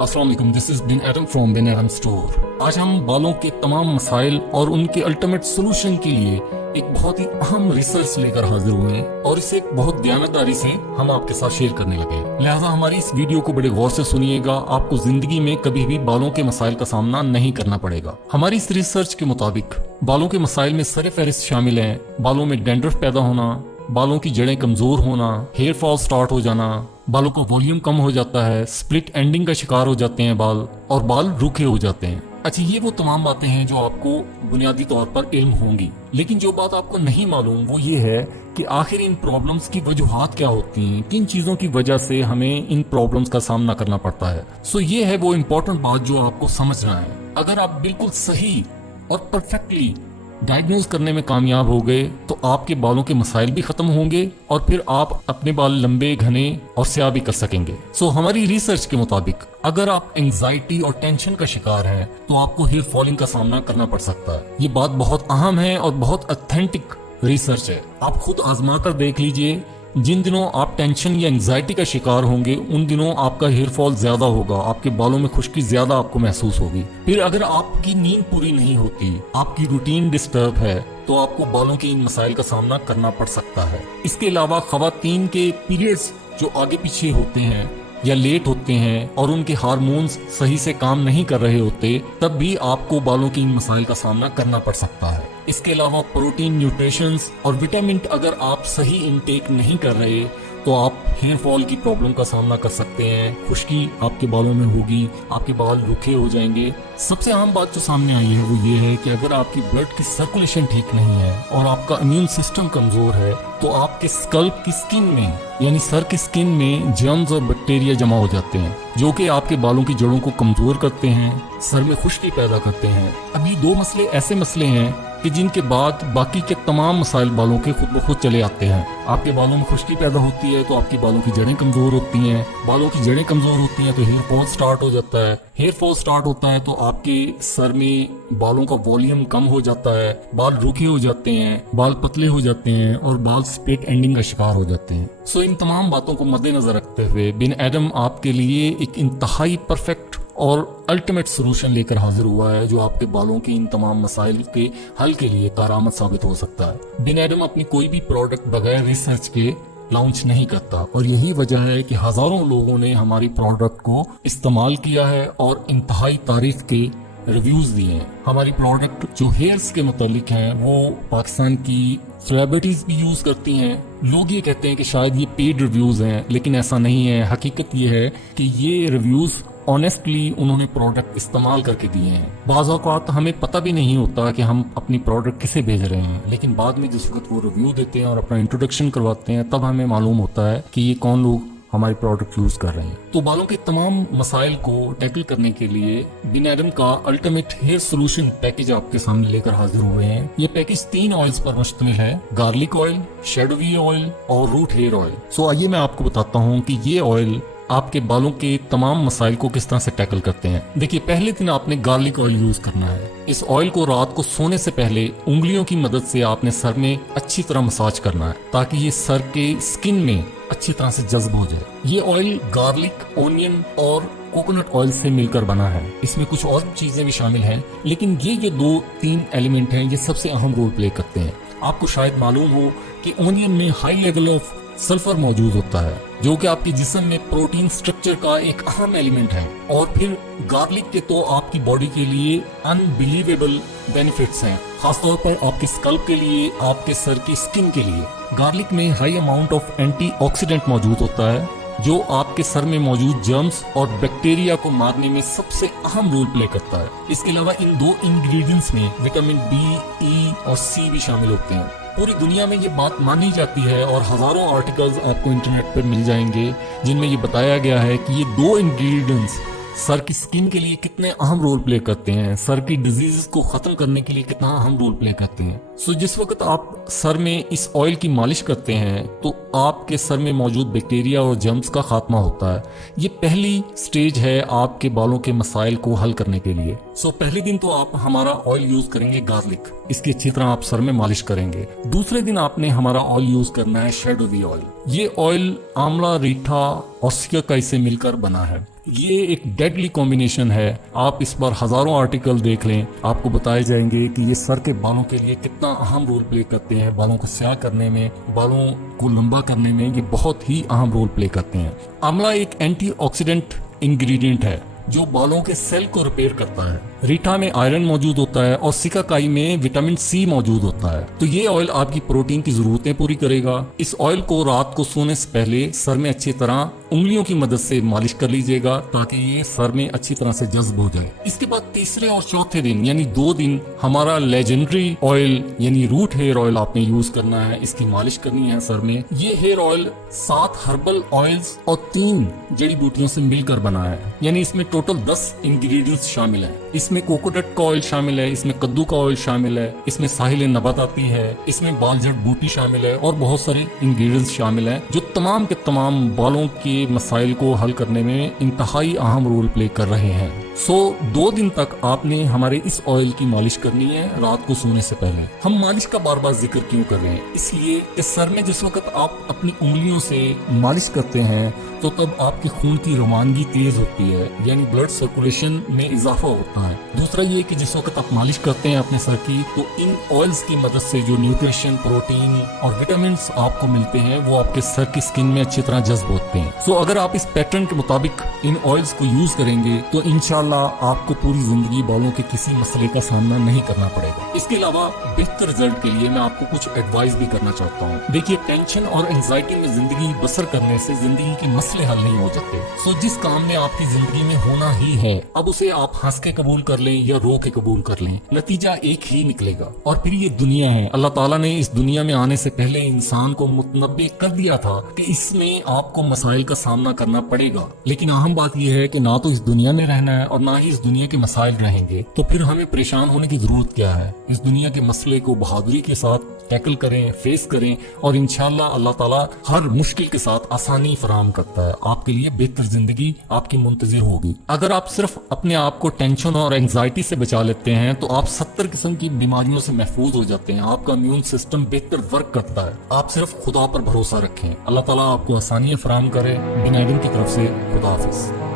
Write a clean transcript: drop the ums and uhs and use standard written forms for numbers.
अस्सलाम वालेकुम, this is Bin Adam from Bin Adam store. आज हम बालों के तमाम मसाइल और उनके अल्टीमेट सोल्यूशन के लिए एक बहुत ही अहम रिसर्च लेकर हाजिर हुए हैं और इसे बहुत दयानतदारी से हम आपके साथ शेयर करने लगे हैं। लिहाजा हमारी इस वीडियो को बड़े गौर से सुनिएगा, आपको जिंदगी में कभी भी बालों के मसाइल का सामना नहीं करना पड़ेगा। हमारी इस रिसर्च के मुताबिक बालों के मसाइल में सर फहरिस्त शामिल हैं बालों में डैंड्रफ पैदा होना, बालों की जड़ें कमजोर होना, हेयर फॉल स्टार्ट हो जाना, बालों का वॉल्यूम कम हो जाता है, स्प्लिट एंडिंग का शिकार हो जाते हैं बाल, और बाल रूखे हो जाते हैं। अच्छा, ये वो तमाम बातें हैं जो आपको बुनियादी तौर पर इल्म होंगी, लेकिन जो बात आपको नहीं मालूम वो ये है कि आखिर इन प्रॉब्लम्स की वजूहात क्या होती हैं, किन चीजों की वजह से हमें इन प्रॉब्लम्स का सामना करना पड़ता है। सो ये है वो इम्पोर्टेंट बात जो आपको समझना है। अगर आप बिल्कुल सही और परफेक्टली डायग्नोज करने में कामयाब हो गए तो आपके बालों के मसाइल भी खत्म होंगे और फिर आप अपने बाल लंबे, घने और स्याह भी कर सकेंगे। सो हमारी रिसर्च के मुताबिक अगर आप एंजाइटी और टेंशन का शिकार हैं तो आपको हेयर फॉलिंग का सामना करना पड़ सकता है। ये बात बहुत अहम है और बहुत ऑथेंटिक रिसर्च है। आप खुद आजमा कर देख लीजिए, जिन दिनों आप टेंशन या एंजाइटी का शिकार होंगे उन दिनों आपका हेयर फॉल ज्यादा होगा, आपके बालों में खुश्की ज्यादा आपको महसूस होगी। फिर अगर आपकी नींद पूरी नहीं होती, आपकी रूटीन डिस्टर्ब है, तो आपको बालों के इन मसाइल का सामना करना पड़ सकता है। इसके अलावा खवातीन के पीरियड्स जो आगे पीछे होते हैं या लेट होते हैं और उनके हार्मोन्स सही से काम नहीं कर रहे होते, तब भी आपको बालों के इन मसाइल का सामना करना पड़ सकता है। इसके अलावा प्रोटीन, न्यूट्रिशंस और विटामिन अगर आप सही इनटेक नहीं कर रहे तो आप हेयर फॉल की प्रॉब्लम का सामना कर सकते हैं। खुश्की आपके बालों में होगी, आपके बाल रूखे हो जाएंगे। सबसे अहम बात जो सामने आई है वो ये है कि अगर आपकी ब्लड की सर्कुलेशन ठीक नहीं है और आपका इम्यून सिस्टम कमजोर है तो आपके स्कल्प की स्किन में यानी सर की स्किन में जर्म्स और बैक्टीरिया जमा हो जाते हैं जो कि आपके बालों की जड़ों को कमजोर करते हैं, सर में खुश्की पैदा करते हैं। अभी दो मसले ऐसे मसले हैं कि जिनके बाद बाकी के तमाम मसाइल बालों के खुद ब खुद चले आते हैं। आपके बालों में खुश्की पैदा होती है तो आपकी बालों की जड़ें कमजोर होती हैं, बालों की जड़ें कमजोर होती हैं तो हेयर फॉल स्टार्ट हो जाता है, हेयर फॉल स्टार्ट होता है तो आपके सर में बालों का वॉल्यूम कम हो जाता है, बाल रूखे हो जाते हैं, बाल पतले हो जाते हैं और बाल स्प्लिट एंडिंग का शिकार हो जाते हैं। सो इन तमाम बातों को मद्देनजर रखते हुए बिन एडम आपके लिए एक इंतहाई परफेक्ट और अल्टीमेट सोल्यूशन लेकर हाजिर हुआ है जो आपके बालों के इन तमाम मसाइल के हल के लिए कारआमद साबित हो सकता है। बिन एडम अपनी कोई भी प्रोडक्ट बगैर रिसर्च के लॉन्च नहीं करता और यही वजह है कि हजारों लोगों ने हमारी प्रोडक्ट को इस्तेमाल किया है और इंतहाई तारीफ के रिव्यूज दिए हैं। हमारी प्रोडक्ट जो हेयर्स के मुतालिक हैं वो पाकिस्तान की सेलिब्रिटीज भी यूज करती हैं। लोग ये कहते हैं कि शायद ये पेड रिव्यूज हैं, लेकिन ऐसा नहीं है। हकीकत ये है कि ये रिव्यूज ऑनेस्टली उन्होंने प्रोडक्ट इस्तेमाल करके दिए हैं। बाज़ औक़ात हमें पता भी नहीं होता कि हम अपनी प्रोडक्ट किसे भेज रहे हैं, लेकिन बाद में जिस वक्त वो रिव्यू देते हैं और अपना इंट्रोडक्शन करवाते हैं तब हमें मालूम होता है कि ये कौन लोग हमारी प्रोडक्ट यूज कर रहे हैं। तो बालों के तमाम मसाइल को टैकल करने के लिए बिन एडम का अल्टीमेट हेयर सोल्यूशन पैकेज आपके सामने लेकर हाजिर हुए हैं। ये पैकेज 3 ऑयल्स पर मुश्तमिल है, गार्लिक ऑयल, शैडोवी ऑयल और रूट हेयर ऑयल। सो आइए मैं आपको बताता हूँ कि ये ऑयल आपके बालों के तमाम मसाइल को किस तरह से टैकल करते हैं। देखिए, पहले दिन आपने गार्लिक ऑयल यूज करना है। इस ऑयल को रात को सोने से पहले उंगलियों की मदद से आपने सर में अच्छी तरह मसाज करना है ताकि ये सर के स्किन में अच्छी तरह से जज्ब हो जाए। ये ऑयल गार्लिक, ओनियन और कोकोनट ऑयल से मिलकर बना है। इसमें कुछ और चीजें भी शामिल हैं, लेकिन ये 2-3 एलिमेंट हैं, ये सबसे अहम रोल प्ले करते हैं। आपको शायद मालूम हो कि ओनियन में हाई लेवल ऑफ सल्फर मौजूद होता है जो कि आपके जिस्म में प्रोटीन स्ट्रक्चर का एक अहम एलिमेंट है, और फिर गार्लिक के तो आपकी बॉडी के लिए अनबिलीवेबल बेनिफिट्स हैं, खासतौर पर आपके स्कल्प के लिए, आपके सर की स्किन के लिए। गार्लिक में हाई अमाउंट ऑफ एंटीऑक्सीडेंट मौजूद होता है जो आपके सर में मौजूद जर्म्स और बैक्टीरिया को मारने में सबसे अहम रोल प्ले करता है। इसके अलावा इन 2 इंग्रेडिएंट्स में विटामिन बी, ई और सी भी शामिल होते हैं। पूरी दुनिया में ये बात मानी जाती है और हजारों आर्टिकल्स आपको इंटरनेट पर मिल जाएंगे जिनमें ये बताया गया है कि ये 2 इंग्रेडिएंट्स सर की स्किन के लिए कितने अहम रोल प्ले करते हैं, सर की डिजीज को खत्म करने के लिए कितना अहम रोल प्ले करते हैं। सो जिस वक्त आप सर में इस ऑयल की मालिश करते हैं तो आपके सर में मौजूद बैक्टीरिया और जर्म्स का खात्मा होता है। ये पहली स्टेज है आपके बालों के मसाइल को हल करने के लिए। सो पहले दिन तो आप हमारा ऑयल यूज करेंगे गार्लिक, इसकी अच्छी तरह आप सर में मालिश करेंगे। दूसरे दिन आपने हमारा ऑयल यूज करना है शैडोवी ऑयल। ये ऑयल आंवला, रीठा और सिकाकाई से मिलकर बना है। ये एक डेडली कॉम्बिनेशन है। आप इस बार हजारों आर्टिकल देख लें, आपको बताए जाएंगे कि ये सर के बालों के लिए कितना अहम रोल प्ले करते हैं। बालों को स्याह करने में, बालों को लंबा करने में ये बहुत ही अहम रोल प्ले करते हैं। आंवला एक एंटीऑक्सीडेंट इंग्रेडिएंट है जो बालों के सेल को रिपेयर करता है। रीठा में आयरन मौजूद होता है और सिकाकाई में विटामिन सी मौजूद होता है। तो ये ऑयल आपकी प्रोटीन की जरूरतें पूरी करेगा। इस ऑयल को रात को सोने से पहले सर में अच्छी तरह उंगलियों की मदद से मालिश कर लीजिएगा ताकि ये सर में अच्छी तरह से जज्ब हो जाए। इसके बाद तीसरे और चौथे दिन यानी 2 दिन हमारा लेजेंडरी ऑयल यानी रूट हेयर ऑयल आपने यूज करना है। इसकी मालिश करनी है सर में। ये हेयर ऑयल 7 हर्बल ऑयल्स और 3 जड़ी बूटियों से मिलकर बना है, यानी इसमें टोटल 10 इंग्रेडिएंट्स शामिल हैं। इसमें कोकोनट का ऑयल शामिल है, इसमें कद्दू का ऑयल शामिल है, इसमें साहिल नबाताती है, इसमें बाल जड़ बूटी शामिल है और बहुत सारे इंग्रेडिएंट्स शामिल हैं जो तमाम के तमाम बालों के मसाइल को हल करने में इंतहाई अहम रोल प्ले कर रहे हैं। 2 दिन तक आपने हमारे इस ऑयल की मालिश करनी है रात को सोने से पहले। हम मालिश का बार बार जिक्र क्यों कर रहे हैं? इसलिए कि सर में जिस वक्त आप अपनी उंगलियों से मालिश करते हैं तो तब आपके खून की रवानगी तेज होती है, यानी ब्लड सर्कुलेशन में इजाफा होता है। दूसरा ये कि जिस वक्त आप मालिश करते हैं अपने सर की, तो इन ऑयल्स की मदद से जो न्यूट्रिशन, प्रोटीन और विटामिन आपको मिलते हैं वो आपके सर की स्किन में अच्छी तरह जज्ब होते हैं। अगर आप इस पैटर्न के मुताबिक इन ऑयल्स को यूज करेंगे तो इंशाल्लाह आपको पूरी जिंदगी बालों के किसी मसले का सामना नहीं करना पड़ेगा। इसके अलावा बेहतर रिजल्ट के लिए मैं आपको कुछ एडवाइस भी करना चाहता हूँ। देखिए, टेंशन और एंजाइटी में जिंदगी बसर करने से जिंदगी के मसले हल नहीं हो जाते। जिस काम में आपकी जिंदगी में होना ही है, अब उसे आप हंस के कबूल कर लें या रो के कबूल कर लें, नतीजा एक ही निकलेगा। और फिर ये दुनिया है, अल्लाह ताला ने इस दुनिया में आने से पहले इंसान को मुतनब्बे कर दिया था कि इसमें आपको मसाइल का सामना करना पड़ेगा। लेकिन अहम बात यह है कि ना तो इस दुनिया में रहना है और ना ही इस दुनिया के मसाइल रहेंगे, तो फिर हमें परेशान होने की जरूरत क्या है? इस दुनिया के मसले को बहादुरी के साथ टैकल करें, फेस करें और इंशाल्लाह अल्लाह ताला हर मुश्किल के साथ आसानी फराहम करता है। आपके लिए बेहतर जिंदगी आपकी मुंतजिर होगी। अगर आप सिर्फ अपने आप को टेंशन और एंजाइटी से बचा लेते हैं तो आप 70 किस्म की बीमारियों से महफूज हो जाते हैं। आपका इम्यून सिस्टम बेहतर वर्क करता है। आप सिर्फ खुदा पर भरोसा रखें। अल्लाह ताला आपको आसानियां फराहम करे। बिन आदम की तरफ से खुदा हाफिज।